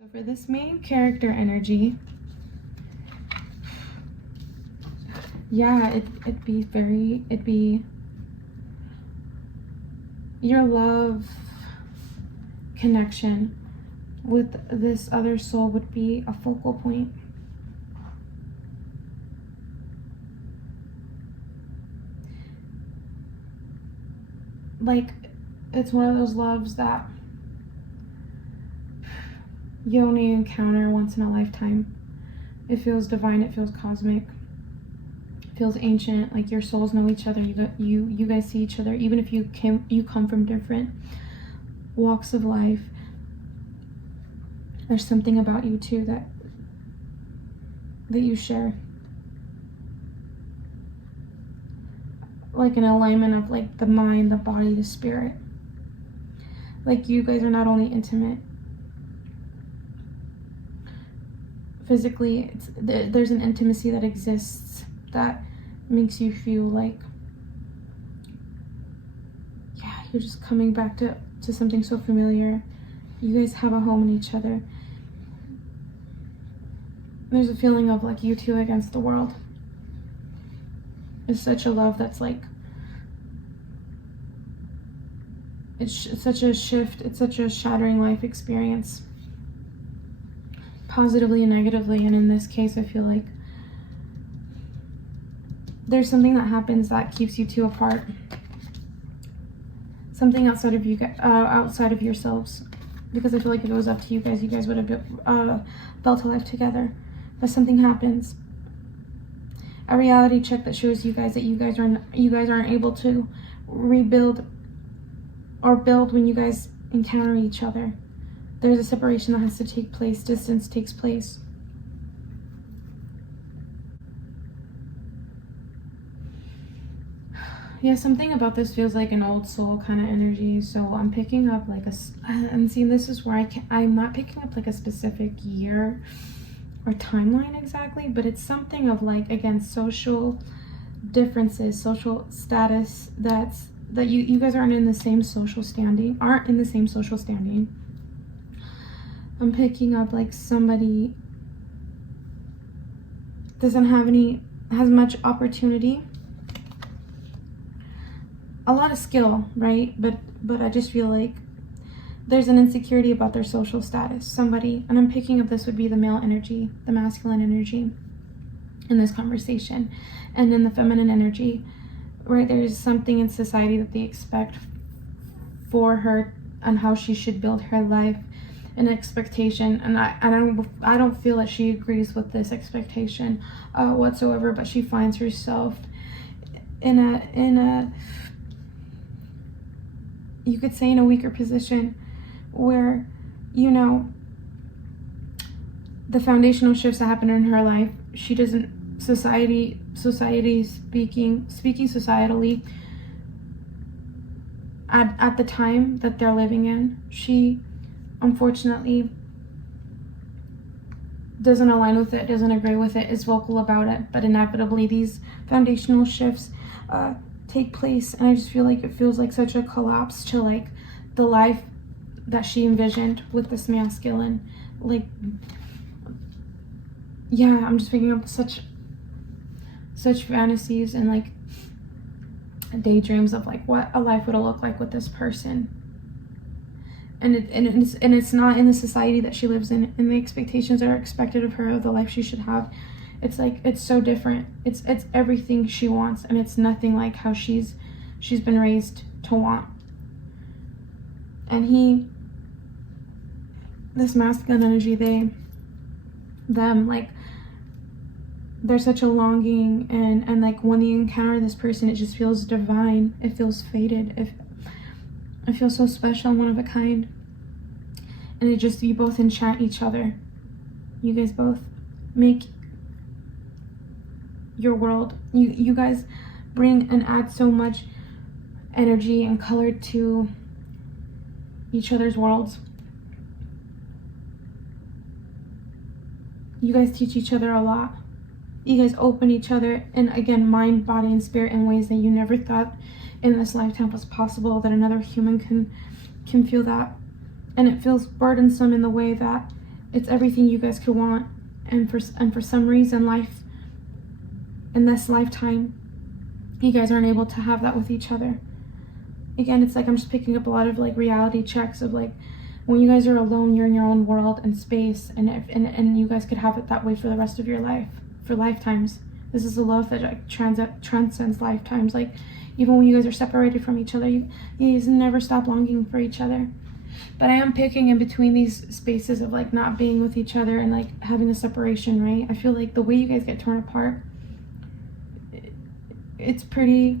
So for this main character energy, yeah, it'd be your love connection with this other soul would be a focal point. Like, it's one of those loves that you only encounter once in a lifetime. It feels divine, it feels cosmic, it feels ancient, like your souls know each other, you guys see each other, even if you come from different walks of life. There's something about you two that you share. Like an alignment of like the mind, the body, the spirit. Like you guys are not only intimate physically, there's an intimacy that exists that makes you feel like, yeah, you're just coming back to something so familiar. You guys have a home in each other. There's a feeling of like you two against the world. It's such a love that's like, it's such a shift, it's such a shattering life experience, positively and negatively. And in this case, I feel like there's something that happens that keeps you two apart, something outside of you, outside of yourselves, because I feel like if it was up to you guys would have built a life together. But something happens, a reality check that shows you guys that you guys aren't able to rebuild or build when you guys encounter each other. There's a separation that has to take place. Distance takes place. Yeah, something about this feels like an old soul kind of energy. So I'm picking up like and seeing this is where I'm not picking up like a specific year or timeline exactly, but it's something of like, again, social differences, social status, that you guys aren't in the same social standing. I'm picking up like somebody has much opportunity, a lot of skill, right? But I just feel like there's an insecurity about their social status. Somebody, and I'm picking up this would be the male energy, the masculine energy in this conversation, and then the feminine energy, right? There's something in society that they expect for her and how she should build her life, an expectation, and I don't feel that she agrees with this expectation whatsoever, but she finds herself in a you could say in a weaker position where, you know, the foundational shifts that happen in her life, she doesn't, society speaking societally at the time that they're living in, she unfortunately doesn't align with it, doesn't agree with it, is vocal about it, but inevitably these foundational shifts take place, and I just feel like it feels like such a collapse to like the life that she envisioned with this masculine. Like, yeah, I'm just picking up such fantasies and like daydreams of like what a life would look like with this person, and it's not in the society that she lives in, and the expectations that are expected of her, of the life she should have. It's like, it's so different. It's everything she wants, and it's nothing like how she's been raised to want. And this masculine energy, them, like, there's such a longing, and like when you encounter this person, it just feels divine. It feels fated. It feels so special and one of a kind. And you both enchant each other. You guys both make your world, you guys bring and add so much energy and color to each other's worlds. You guys teach each other a lot. You guys open each other, and again, mind, body, and spirit in ways that you never thought in this lifetime was possible, that another human can feel that. And it feels burdensome in the way that It's everything you guys could want, and for some reason, life in this lifetime, you guys aren't able to have that with each other. Again, it's like I'm just picking up a lot of like reality checks of like when you guys are alone, you're in your own world and space, and you guys could have it that way for the rest of your life, for lifetimes. This is a love that like transcends lifetimes. Like even when you guys are separated from each other, you guys never stop longing for each other. But I am picking in between these spaces of like not being with each other and like having a separation, right? I feel like the way you guys get torn apart, it's pretty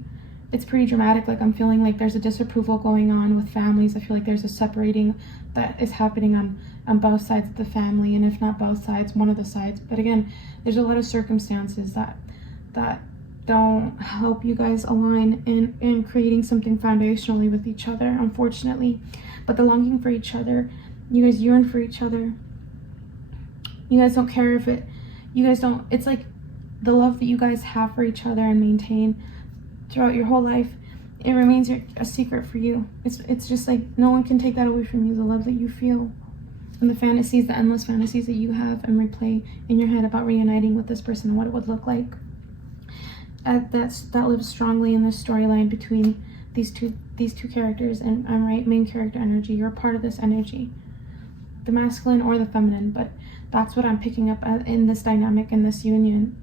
dramatic. Like I'm feeling like there's a disapproval going on with families. I feel like there's a separating that is happening on both sides of the family, and if not both sides, one of the sides. But again, there's a lot of circumstances that don't help you guys align in creating something foundationally with each other, unfortunately. But the longing for each other, you guys yearn for each other. You guys don't care if you guys don't, it's like the love that you guys have for each other and maintain throughout your whole life, it remains a secret for you. It's just like no one can take that away from you, the love that you feel and the fantasies, the endless fantasies that you have and replay in your head about reuniting with this person and what it would look like. That lives strongly in this storyline between these two characters, and I'm right, main character energy. You're a part of this energy, the masculine or the feminine, but that's what I'm picking up in this dynamic, in this union.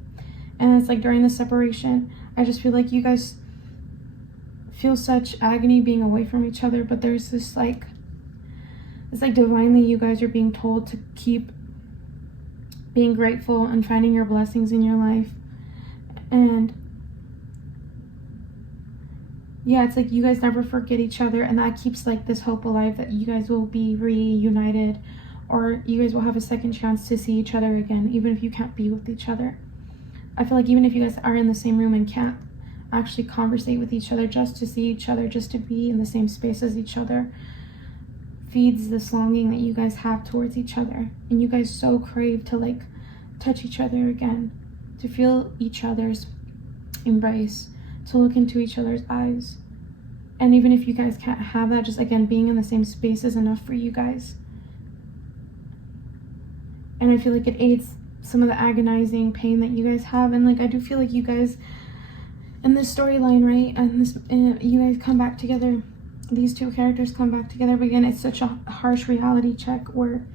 And it's like during the separation, I just feel like you guys feel such agony being away from each other, but there's this like, it's like divinely you guys are being told to keep being grateful and finding your blessings in your life. And yeah, it's like you guys never forget each other, and that keeps like this hope alive that you guys will be reunited, or you guys will have a second chance to see each other again, even if you can't be with each other. I feel like even if you guys are in the same room and can't actually conversate with each other, just to see each other, just to be in the same space as each other, feeds this longing that you guys have towards each other. And you guys so crave to like touch each other again, to feel each other's embrace, to look into each other's eyes. And even if you guys can't have that, just again being in the same space is enough for you guys. And I feel like it aids some of the agonizing pain that you guys have. And like I do feel like you guys in this storyline, right, and you guys come back together, these two characters come back together. But again, it's such a harsh reality check where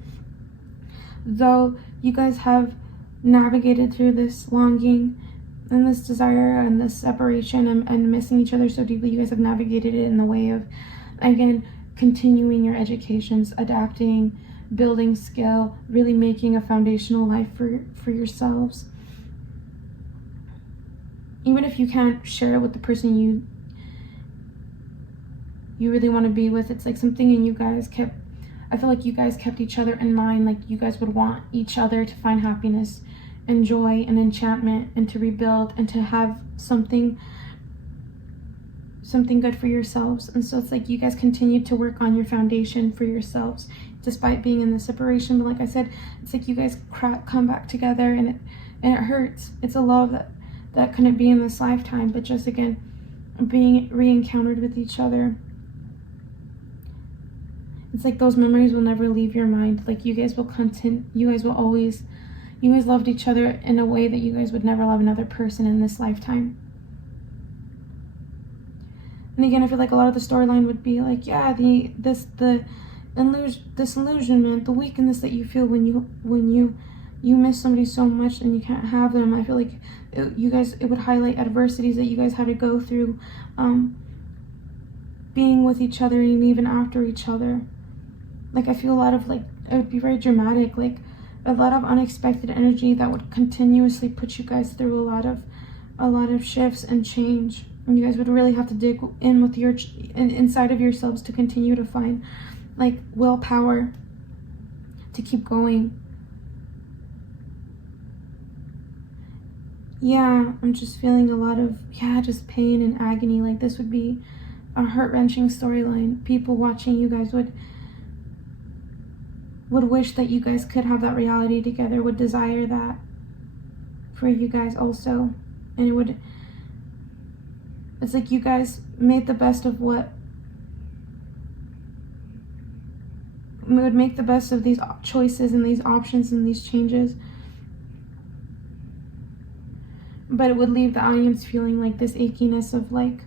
though you guys have navigated through this longing and this desire and this separation and missing each other so deeply, you guys have navigated it in the way of, again, continuing your educations, adapting, building skill, really making a foundational life for yourselves. Even if you can't share it with the person you really want to be with, it's like something in you guys kept, I feel like you guys kept each other in mind. Like you guys would want each other to find happiness and joy and enchantment and to rebuild and to have something good for yourselves. And so it's like you guys continue to work on your foundation for yourselves despite being in the separation. But like I said, it's like you guys come back together, and it hurts. It's a love that couldn't be in this lifetime, but just again being re-encountered with each other. It's like those memories will never leave your mind. Like you guys loved each other in a way that you guys would never love another person in this lifetime. And again, I feel like a lot of the storyline would be like, yeah, this disillusionment, the weakness that you feel when you miss somebody so much and you can't have them. I feel like it would highlight adversities that you guys had to go through, being with each other and even after each other. Like I feel a lot of like, it would be very dramatic, like a lot of unexpected energy that would continuously put you guys through a lot of shifts and change. And you guys would really have to dig in with inside of yourselves to continue to find like willpower to keep going. Yeah, I'm just feeling a lot of just pain and agony. Like this would be a heart-wrenching storyline. People watching you guys would wish that you guys could have that reality together, would desire that for you guys also. And it's like you guys made the best of what would make the best of these choices and these options and these changes. But it would leave the audience feeling like this achiness of like,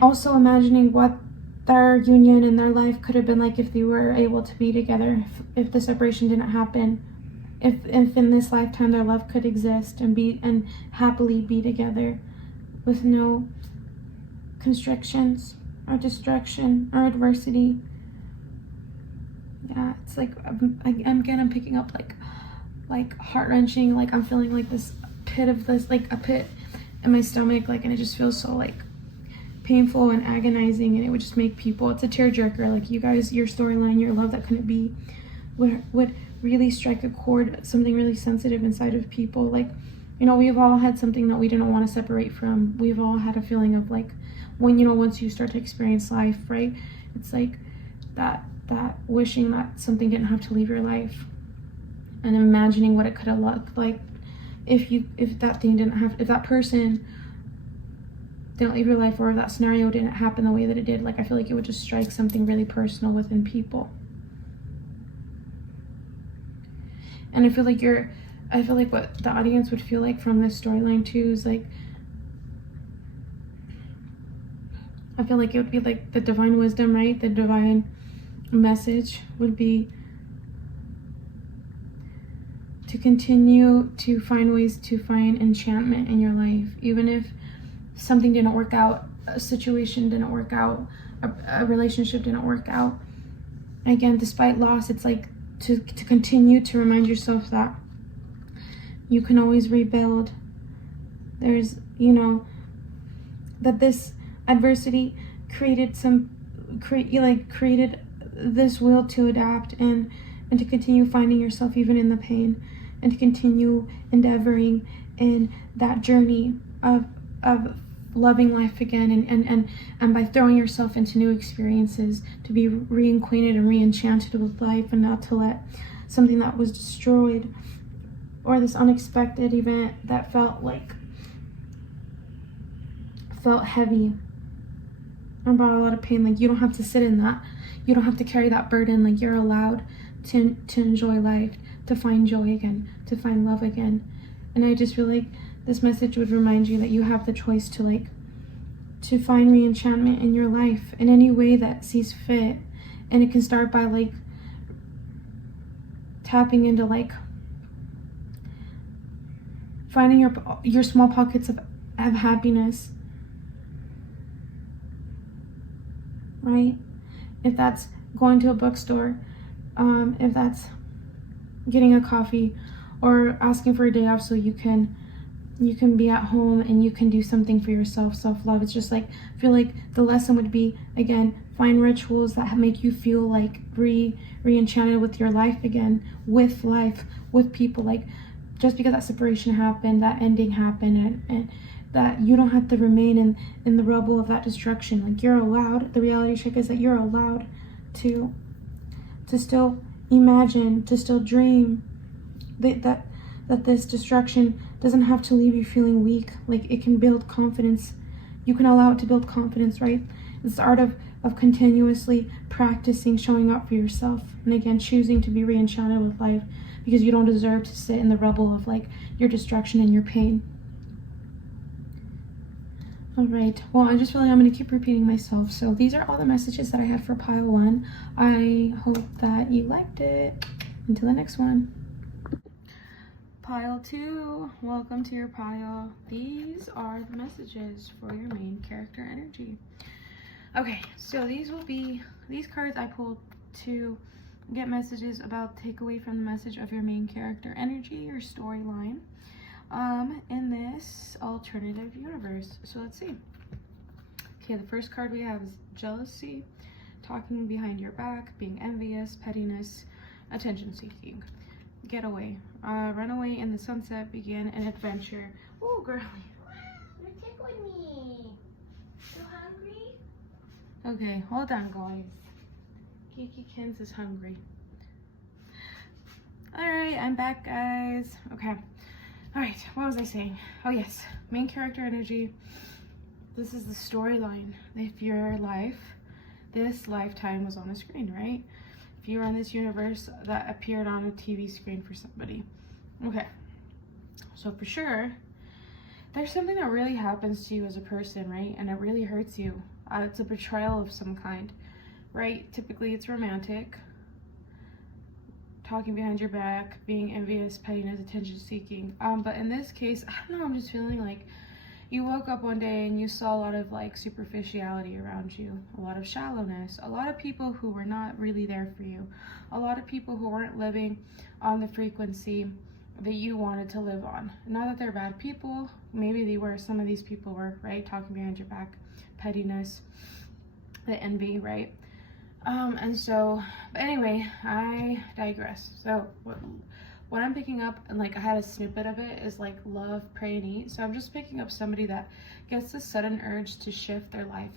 also imagining what their union and their life could have been like if they were able to be together, if the separation didn't happen, if in this lifetime their love could exist and happily be together with no constrictions or destruction or adversity. Yeah, it's like I'm picking up like heart-wrenching, like I'm feeling like this pit of this, like a pit in my stomach, like, and it just feels so like painful and agonizing, and it would just make people, it's a tearjerker, like you guys, your storyline, your love that couldn't be would really strike a chord, something really sensitive inside of people. Like, you know, we've all had something that we didn't want to separate from. We've all had a feeling of like, when, you know, once you start to experience life, right, it's like that wishing that something didn't have to leave your life, and imagining what it could have looked like if that thing didn't have, if that person didn't leave your life, or if that scenario didn't happen the way that it did. Like, I feel like it would just strike something really personal within people. And I feel like what the audience would feel like from this storyline too is like, I feel like it would be like the divine wisdom, right? The divine message would be to continue to find ways to find enchantment in your life, even if something didn't work out, a situation didn't work out, a relationship didn't work out. Again, despite loss, it's like to continue to remind yourself that you can always rebuild. There's, you know, that this adversity created this will to adapt and to continue finding yourself even in the pain, and to continue endeavoring in that journey of loving life again, and by throwing yourself into new experiences, to be reacquainted and re-enchanted with life, and not to let something that was destroyed or this unexpected event that felt heavy and brought a lot of pain, like, you don't have to sit in that. You don't have to carry that burden. Like, you're allowed to enjoy life, to find joy again, to find love again. And I just feel like this message would remind you that you have the choice to find re-enchantment in your life in any way that sees fit. And it can start by like tapping into like finding your small pockets of happiness, right? If that's going to a bookstore, if that's getting a coffee, or asking for a day off so you can be at home and you can do something for yourself, self-love. It's just like, I feel like the lesson would be, again, find rituals that make you feel like re-enchanted with your life again, with life, with people. Like, just because that separation happened, that ending happened, and that you don't have to remain in the rubble of that destruction. Like, you're allowed, the reality check is that you're allowed to still imagine, to still dream, that this destruction doesn't have to leave you feeling weak. Like, it can build confidence. You can allow it to build confidence, right? It's the art of continuously practicing showing up for yourself, and again, choosing to be re-enchanted with life, because you don't deserve to sit in the rubble of like your destruction and your pain. All right, well, I just feel like I'm going to keep repeating myself. So these are all the messages that I had for pile 1. I hope that you liked it. Until the next one. Pile 2, welcome to your pile. These are the messages for your main character energy. Okay, so these cards I pulled to get messages about takeaway from the message of your main character energy, your storyline, in this alternative universe. So let's see. Okay, the first card we have is jealousy, talking behind your back, being envious, pettiness, attention seeking. Getaway, run away in the sunset, begin an adventure. Oh, girly, you're tickling me. You hungry? Okay, hold on, guys. Kikikins is hungry. Alright, I'm back, guys. Okay. Alright, what was I saying? Oh, yes. Main character energy. This is the storyline. If your life, this lifetime was on the screen, right? You were in this universe that appeared on a TV screen for somebody. Okay. So for sure, there's something that really happens to you as a person, right? And it really hurts you. It's a betrayal of some kind, right? Typically it's romantic. Talking behind your back, being envious, pettiness, attention seeking. But in this case, I don't know, I'm just feeling like you woke up one day and you saw a lot of like superficiality around you, a lot of shallowness, a lot of people who were not really there for you, a lot of people who weren't living on the frequency that you wanted to live on. Not that they're bad people, maybe they were, some of these people were, right? Talking behind your back, pettiness, the envy, right? And so, but anyway, I digress. So what I'm picking up, and like I had a snippet of it, is like love, pray, and eat. So I'm just picking up somebody that gets this sudden urge to shift their life,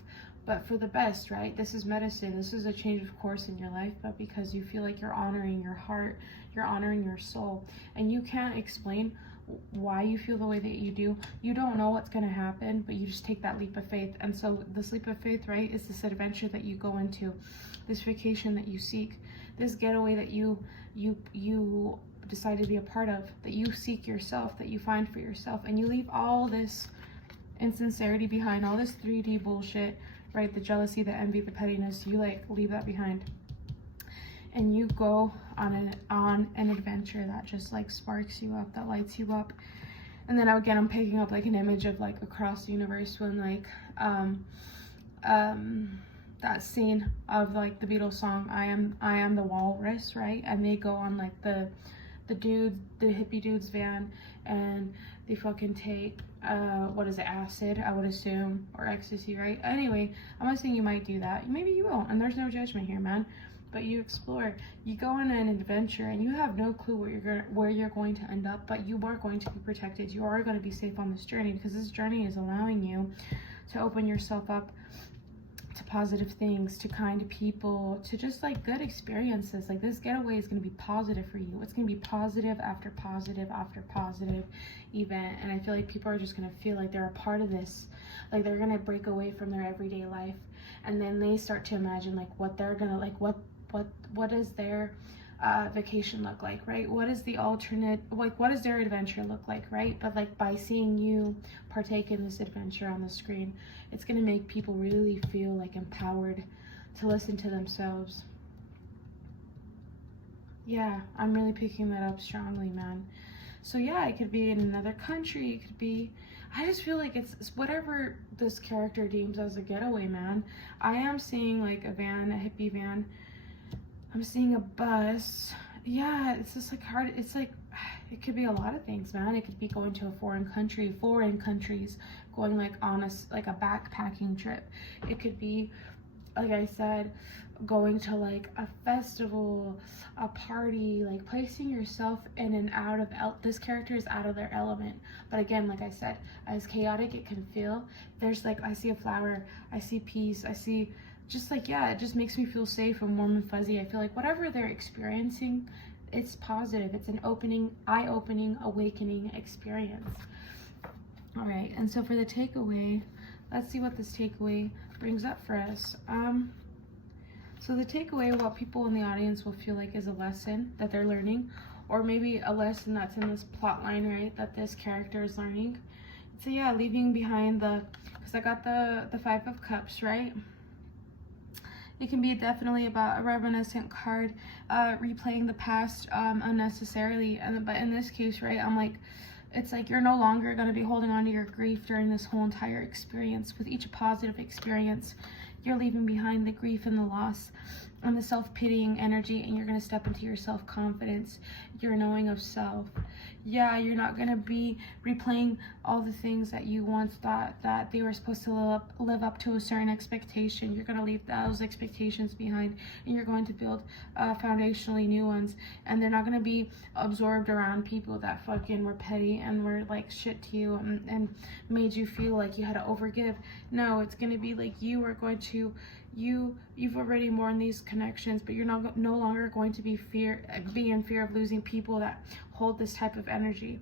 but for the best, right? This is medicine. This is a change of course in your life, but because you feel like you're honoring your heart, you're honoring your soul, and you can't explain why you feel the way that you do. You don't know what's going to happen, but you just take that leap of faith. And so this leap of faith, right, is this adventure that you go into, this vacation that you seek, this getaway that you decide to be a part of, that you seek yourself, that you find for yourself, and you leave all this insincerity behind, all this 3D bullshit, right? The jealousy, the envy, the pettiness, you like leave that behind. And you go on an adventure that just like sparks you up, that lights you up. And then again, I'm picking up like an image of like across the universe when like that scene of like the Beatles song I am the walrus, right? And they go on like the hippie dude's van, and they fucking take what is it, acid, I would assume, or ecstasy, right? Anyway, I'm not saying you might do that, maybe you won't, and there's no judgment here, man. But you explore, you go on an adventure, and you have no clue where you're going to end up, but you are going to be protected. You are going to be safe on this journey, because this journey is allowing you to open yourself up to positive things, to kind people, to just like good experiences. Like this getaway is going to be positive for you. It's going to be positive after positive after positive event, and I feel like people are just going to feel like they're a part of this, like they're going to break away from their everyday life, and then they start to imagine like what they're gonna like, what does their vacation look like, right? What is the alternate, like what does their adventure look like, right? But like by seeing you partake in this adventure on the screen, it's going to make people really feel like empowered to listen to themselves. Yeah, I'm really picking that up strongly, man. So yeah, it could be in another country, it could be, I just feel like it's whatever this character deems as a getaway, man. I am seeing like a van, a hippie van. I'm seeing a bus. Yeah, it's just like hard. It's like, it could be a lot of things, man. It could be going to a foreign countries, going like on a backpacking trip. It could be, like I said, going to like a festival, a party, like placing yourself in and out of, this character is out of their element. But again, like I said, as chaotic it can feel, there's like, I see a flower, I see peace, I see just like, yeah, it just makes me feel safe and warm and fuzzy. I feel like whatever they're experiencing, it's positive. It's an eye-opening, awakening experience. All right, and so for the takeaway, let's see what this takeaway brings up for us. So the takeaway, what people in the audience will feel like is a lesson that they're learning, or maybe a lesson that's in this plot line, right, that this character is learning. So yeah, leaving behind because I got the Five of Cups, right? It can be definitely about a reminiscent card, replaying the past unnecessarily. But in this case, right, I'm like, it's like you're no longer going to be holding on to your grief during this whole entire experience. With each positive experience, you're leaving behind the grief and the loss and the self-pitying energy, and you're going to step into your self-confidence, your knowing of self. Yeah, you're not going to be replaying all the things that you once thought that they were supposed to live up to a certain expectation. You're going to leave those expectations behind, and you're going to build foundationally new ones, and they're not going to be absorbed around people that fucking were petty and were like shit to you and made you feel like you had to overgive. No, it's going to be like you are going to, you've already mourned these connections, but you're no longer going to be in fear of losing people that hold this type of energy,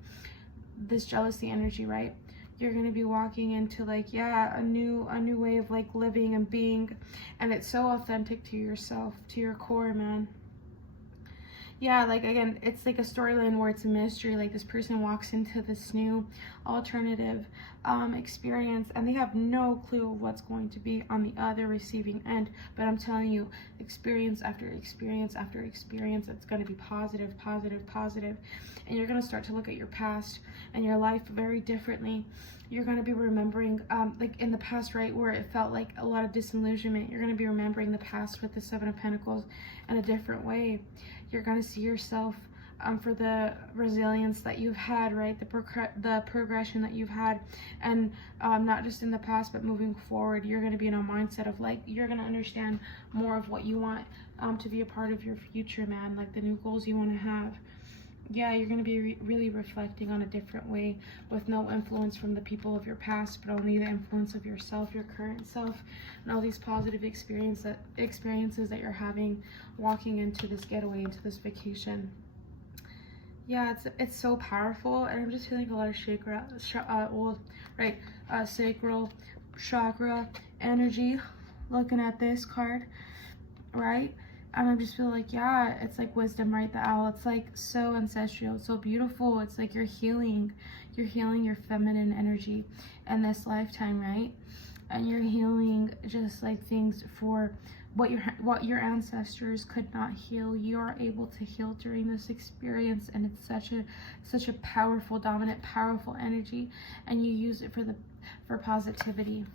this jealousy energy, right? You're going to be walking into like, yeah, a new way of like living and being, and it's so authentic to yourself, to your core, man. Yeah, like again, it's like a storyline where it's a mystery. Like this person walks into this new alternative experience and they have no clue what's going to be on the other receiving end. But I'm telling you, experience after experience after experience, it's going to be positive, positive, positive. And you're going to start to look at your past and your life very differently. You're going to be remembering, like in the past, right, where it felt like a lot of disillusionment, you're going to be remembering the past with the Seven of Pentacles in a different way. You're going to see yourself for the resilience that you've had, right, the progression that you've had, and not just in the past, but moving forward, you're going to be in a mindset of like, you're going to understand more of what you want to be a part of your future, man, like the new goals you want to have. Yeah, you're going to be really reflecting on a different way with no influence from the people of your past, but only the influence of yourself, your current self, and all these positive experiences that you're having walking into this getaway, into this vacation. Yeah, it's so powerful, and I'm just feeling a lot of sacral chakra energy looking at this card, right? And I just feel like, yeah, it's like wisdom, right? The owl. It's like so ancestral, so beautiful. It's like you're healing your feminine energy in this lifetime, right? And you're healing just like things for what your ancestors could not heal. You are able to heal during this experience, and it's such a powerful, dominant, powerful energy, and you use it for positivity,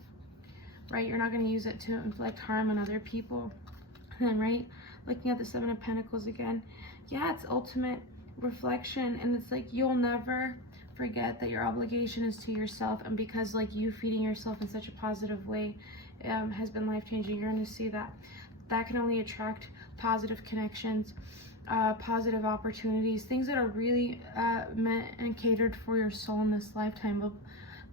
right? You're not going to use it to inflict harm on other people. And then, right, looking at the Seven of Pentacles again, yeah, it's ultimate reflection, and it's like you'll never forget that your obligation is to yourself, and because like you feeding yourself in such a positive way has been life-changing, you're going to see that can only attract positive connections, positive opportunities, things that are really meant and catered for your soul in this lifetime. Of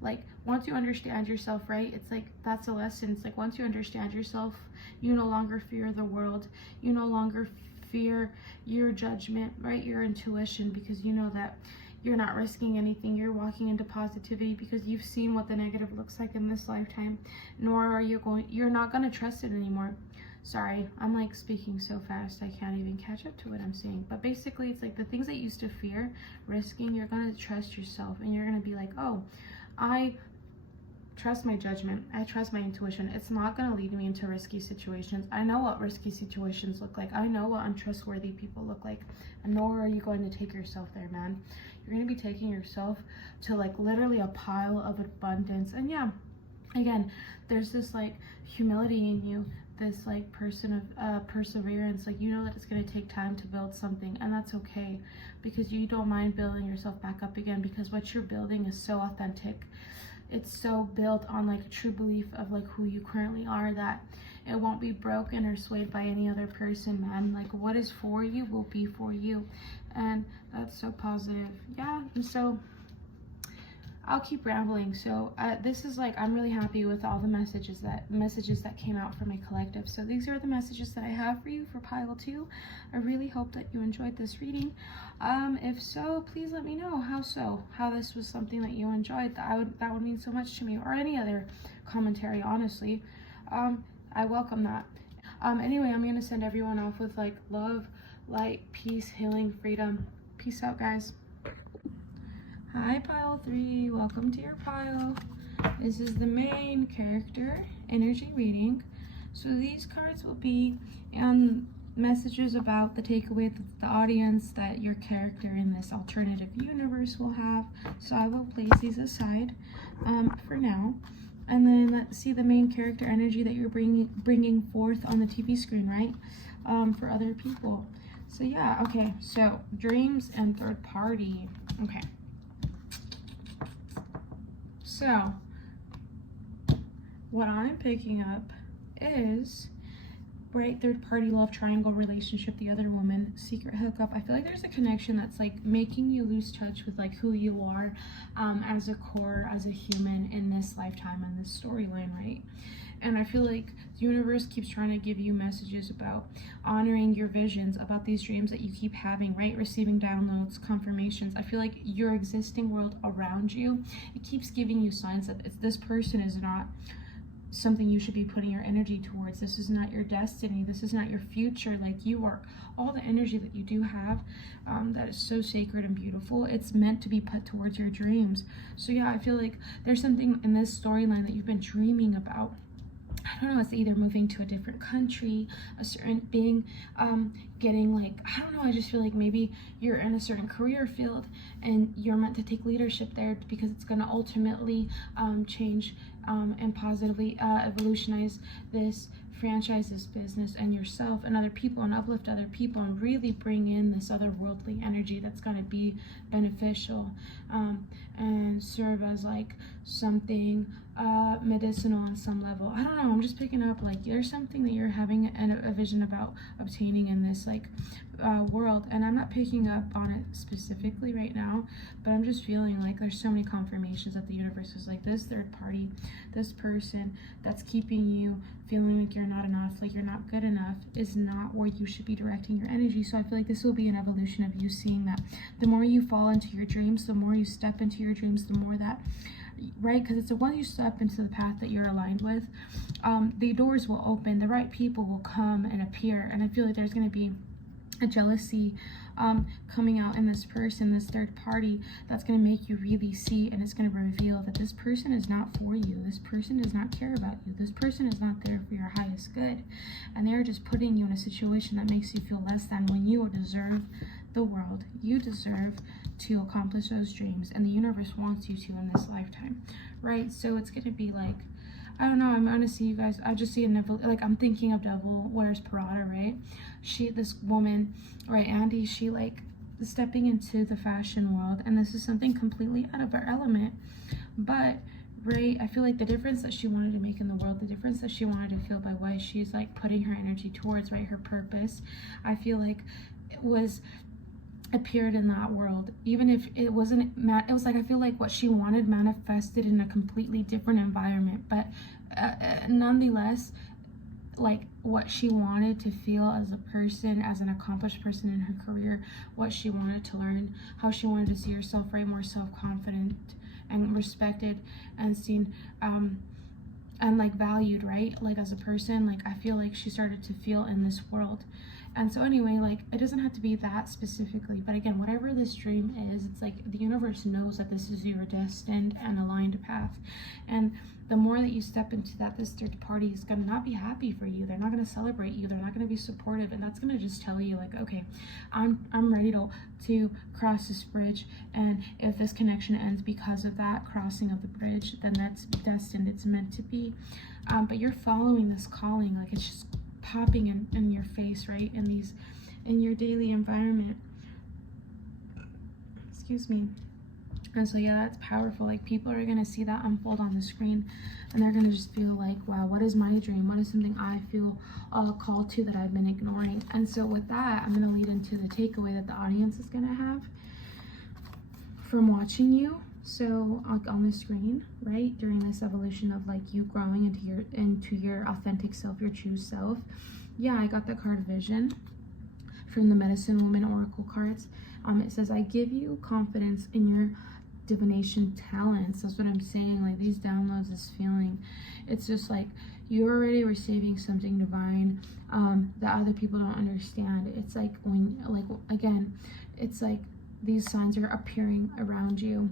like, once you understand yourself, right, it's like that's a lesson. It's like once you understand yourself, you no longer fear the world, you no longer fear your judgment, right, your intuition, because you know that you're not risking anything. You're walking into positivity because you've seen what the negative looks like in this lifetime, nor are you're not going to trust it anymore. Sorry, I'm like speaking so fast I can't even catch up to what I'm saying. But basically, it's like the things that you used to fear risking, you're going to trust yourself, and you're going to be like, oh, I trust my judgment. I trust my intuition. It's not going to lead me into risky situations. I know what risky situations look like. I know what untrustworthy people look like. And nor are you going to take yourself there, man. You're going to be taking yourself to like literally a pile of abundance. And yeah, again, there's this like humility in you, this like person of perseverance. Like, you know that it's going to take time to build something, and that's okay, because you don't mind building yourself back up again, because what you're building is so authentic. It's so built on like a true belief of like who you currently are, that it won't be broken or swayed by any other person, man. Like what is for you will be for you, and that's so positive. Yeah, and so I'll keep rambling. So this is like, I'm really happy with all the messages that came out from my collective. So these are the messages that I have for you for pile 2. I really hope that you enjoyed this reading. If so, please let me know how this was something that you enjoyed. That would mean so much to me, or any other commentary, honestly. I welcome that. Anyway, I'm gonna send everyone off with like love, light, peace, healing, freedom. Peace out, guys. Hi pile 3, welcome to your pile. This is the main character energy reading. So these cards will be messages about the takeaway that the audience, that your character in this alternative universe will have. So I will place these aside for now. And then let's see the main character energy that you're bringing forth on the TV screen, right? For other people. So yeah, okay, so dreams and third party. Okay. So, what I'm picking up is, right, third party love triangle relationship, the other woman, secret hookup. I feel like there's a connection that's like making you lose touch with like who you are as a core, as a human in this lifetime and this storyline, right? And I feel like the universe keeps trying to give you messages about honoring your visions, about these dreams that you keep having, right? Receiving downloads, confirmations. I feel like your existing world around you, it keeps giving you signs that this person is not something you should be putting your energy towards. This is not your destiny. This is not your future. Like, you are, all the energy that you do have, that is so sacred and beautiful, it's meant to be put towards your dreams. So yeah, I feel like there's something in this storyline that you've been dreaming about. I don't know, it's either moving to a different country, a certain being, getting like, I don't know, I just feel like maybe you're in a certain career field and you're meant to take leadership there because it's going to ultimately change and positively evolutionize this franchise, this business, and yourself and other people, and uplift other people, and really bring in this otherworldly energy that's going to be beneficial, and serve as like something medicinal on some level. I don't know, I'm just picking up like there's something that you're having a vision about obtaining in this like world, and I'm not picking up on it specifically right now, but I'm just feeling like there's so many confirmations that the universe is like, this third party, this person that's keeping you feeling like you're not enough, like you're not good enough, is not where you should be directing your energy. So I feel like this will be an evolution of you seeing that the more you fall into your dreams, the more you step into your dreams, the more that, right, because it's the once you step into the path that you're aligned with, the doors will open, the right people will come and appear. And I feel like there's going to be a jealousy coming out in this person, this third party, that's going to make you really see, and it's going to reveal that this person is not for you, this person does not care about you, this person is not there for your highest good, and they're just putting you in a situation that makes you feel less than, when you deserve the world. You deserve to accomplish those dreams, and the universe wants you to in this lifetime, right? So it's going to be like, I don't know, I'm gonna see you guys, I just see a Neville, like I'm thinking of Devil Wears Prada, right? This woman, right, Andy, she like stepping into the fashion world, and this is something completely out of her element, but right, I feel like the difference that she wanted to make in the world, the difference that she wanted to feel by what she's like putting her energy towards, right, her purpose, I feel like it was appeared in that world, even if it wasn't it was like, I feel like what she wanted manifested in a completely different environment, but nonetheless, like what she wanted to feel as a person, as an accomplished person in her career, what she wanted to learn, how she wanted to see herself, right, more self-confident and respected and seen, and like valued, right, like as a person, like I feel like she started to feel in this world. And so anyway, like it doesn't have to be that specifically, but again, whatever this dream is, it's like the universe knows that this is your destined and aligned path, and the more that you step into that, this third party is going to not be happy for you, they're not going to celebrate you, they're not going to be supportive, and that's going to just tell you like, okay, I'm ready to cross this bridge, and if this connection ends because of that crossing of the bridge, then that's destined, it's meant to be. But you're following this calling, like it's just popping in your face, right, in your daily environment, excuse me. And so yeah, that's powerful. Like people are gonna see that unfold on the screen, and they're gonna just feel like, wow, what is my dream? What is something I feel called to that I've been ignoring? And so with that, I'm gonna lead into the takeaway that the audience is gonna have from watching you. So on the screen, right, during this evolution of like you growing into your authentic self, your true self. Yeah, I got the card Vision from the Medicine Woman Oracle cards. It says, I give you confidence in your divination talents. That's what I'm saying. Like these downloads, this feeling, it's just like you're already receiving something divine that other people don't understand. It's like when, like, again, it's like these signs are appearing around you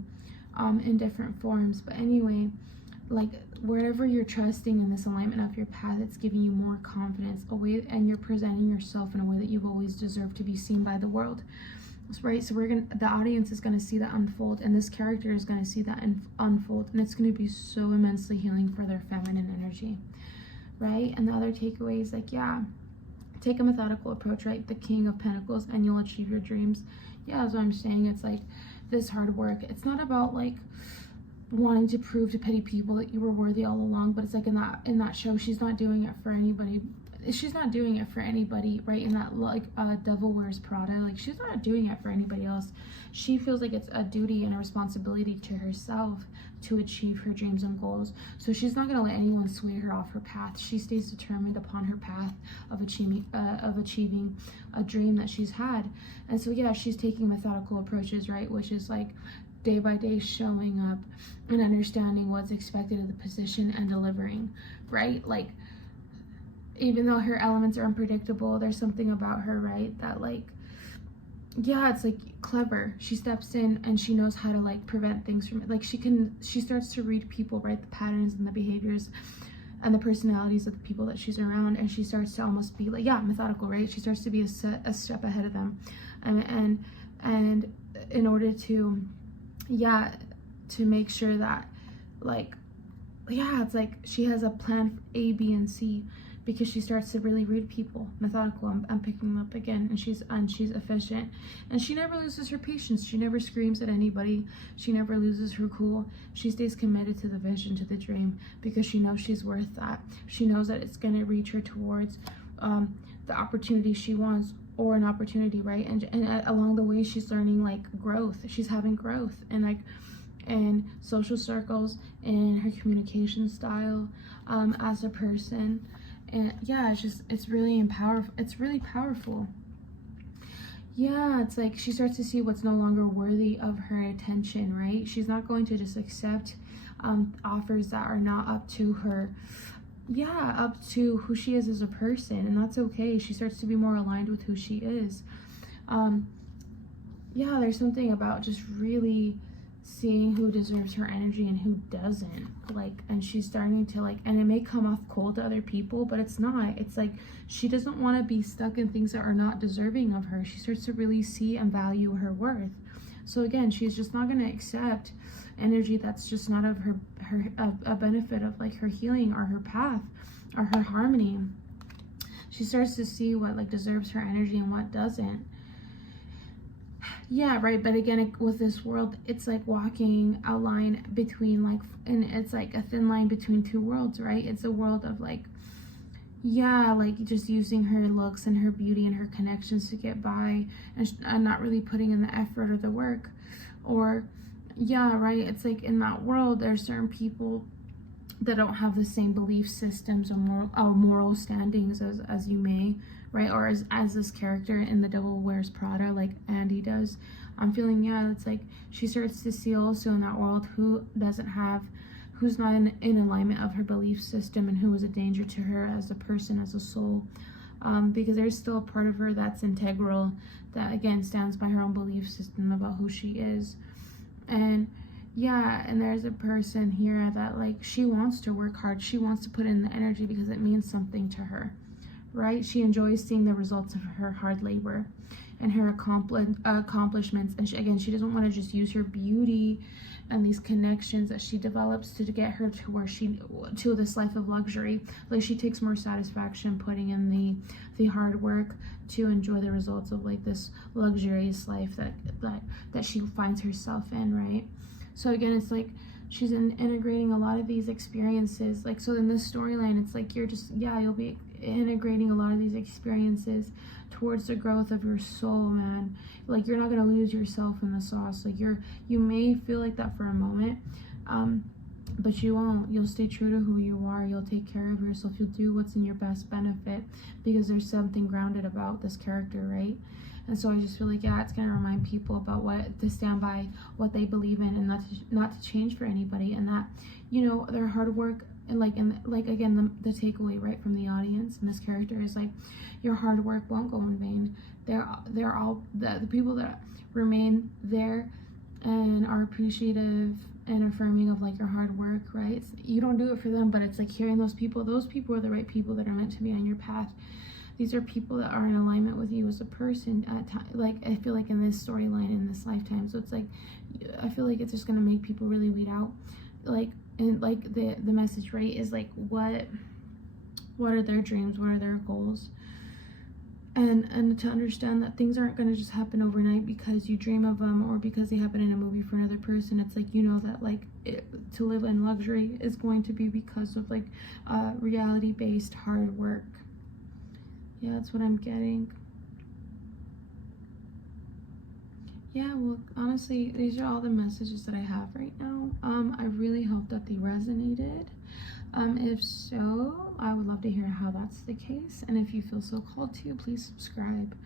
in different forms. But anyway, like wherever you're trusting in this alignment of your path, it's giving you more confidence, and you're presenting yourself in a way that you've always deserved to be seen by the world, right? So the audience is going to see that unfold, and this character is going to see that unfold, and it's going to be so immensely healing for their feminine energy, right? And the other takeaway is like, yeah, take a methodical approach, right? The King of Pentacles, and you'll achieve your dreams. Yeah, that's what I'm saying. It's like this hard work. It's not about like wanting to prove to petty people that you were worthy all along, but it's like in that show, she's not doing it for anybody. She's not doing it for anybody, right? In that like Devil Wears Prada, like she's not doing it for anybody else. She feels like it's a duty and a responsibility to herself to achieve her dreams and goals. So she's not going to let anyone sway her off her path. She stays determined upon her path of achieving a dream that she's had. And so yeah, she's taking methodical approaches, right? Which is like day by day showing up and understanding what's expected of the position and delivering, right? Like, even though her elements are unpredictable, there's something about her, right, that like, yeah, it's like clever. She steps in and she knows how to like prevent things from, like, she starts to read people, right, the patterns and the behaviors and the personalities of the people that she's around, and she starts to almost be like, yeah, methodical, right? She starts to be a step ahead of them, and in order to, yeah, to make sure that, like, yeah, it's like she has a plan A, B, and C, because she starts to really read people, methodical. I'm picking them up again, and she's efficient, and she never loses her patience. She never screams at anybody. She never loses her cool. She stays committed to the vision, to the dream, because she knows she's worth that. She knows that it's going to reach her towards the opportunity she wants, or an opportunity, right? And along the way, she's learning like growth. She's having growth, and like in social circles, in her communication style, as a person. And yeah, it's really powerful. Yeah, it's like she starts to see what's no longer worthy of her attention, right? She's not going to just accept offers that are not up to her, yeah, up to who she is as a person, and that's okay. She starts to be more aligned with who she is. Yeah, there's something about just really seeing who deserves her energy and who doesn't, like, and she's starting to like, and it may come off cold to other people, but it's not. It's like she doesn't want to be stuck in things that are not deserving of her. She starts to really see and value her worth. So again, she's just not going to accept energy that's just not of a benefit of like her healing or her path or her harmony. She starts to see what like deserves her energy and what doesn't. Yeah, right. But again, with this world, it's like walking a line between like, and it's like a thin line between two worlds, right? It's a world of like, yeah, like just using her looks and her beauty and her connections to get by, and not really putting in the effort or the work. Or, yeah, right. It's like in that world, there's certain people that don't have the same belief systems or moral standings as you may, right? Or as this character in The Devil Wears Prada, like Andy does. I'm feeling, yeah, it's like she starts to see also in that world who's not in alignment of her belief system, and who is a danger to her as a person, as a soul. Because there's still a part of her that's integral, that again stands by her own belief system about who she is. And yeah, and there's a person here that like, she wants to work hard, she wants to put in the energy because it means something to her, right? She enjoys seeing the results of her hard labor and her accomplishments. And she doesn't want to just use her beauty and these connections that she develops to get her to this life of luxury. Like, she takes more satisfaction putting in the hard work to enjoy the results of like this luxurious life that she finds herself in, right? So again, it's like she's integrating a lot of these experiences. Like, so in this storyline, it's like you'll be integrating a lot of these experiences towards the growth of your soul, man. Like, you're not gonna lose yourself in the sauce. Like, you may feel like that for a moment, but you won't. You'll stay true to who you are. You'll take care of yourself. You'll do what's in your best benefit, because there's something grounded about this character, right? And so I just feel like, yeah, it's going to remind people about what to stand by, what they believe in, and not to change for anybody. And that, you know, their hard work, and again, the takeaway, right, from the audience and this character is like, your hard work won't go in vain. They're all the people that remain there and are appreciative and affirming of like your hard work, right? You don't do it for them, but it's like hearing those people are the right people that are meant to be on your path. These are people that are in alignment with you as a person at like, I feel like in this storyline, in this lifetime. So it's like, I feel like it's just going to make people really weed out, like, and like the message, right, is like, what are their dreams, what are their goals, and to understand that things aren't going to just happen overnight because you dream of them, or because they happen in a movie for another person. It's like, you know, that like to live in luxury is going to be because of like reality-based hard work. Yeah, that's what I'm getting. Yeah, well, honestly, these are all the messages that I have right now. I really hope that they resonated. If so, I would love to hear how that's the case. And if you feel so called to, please subscribe.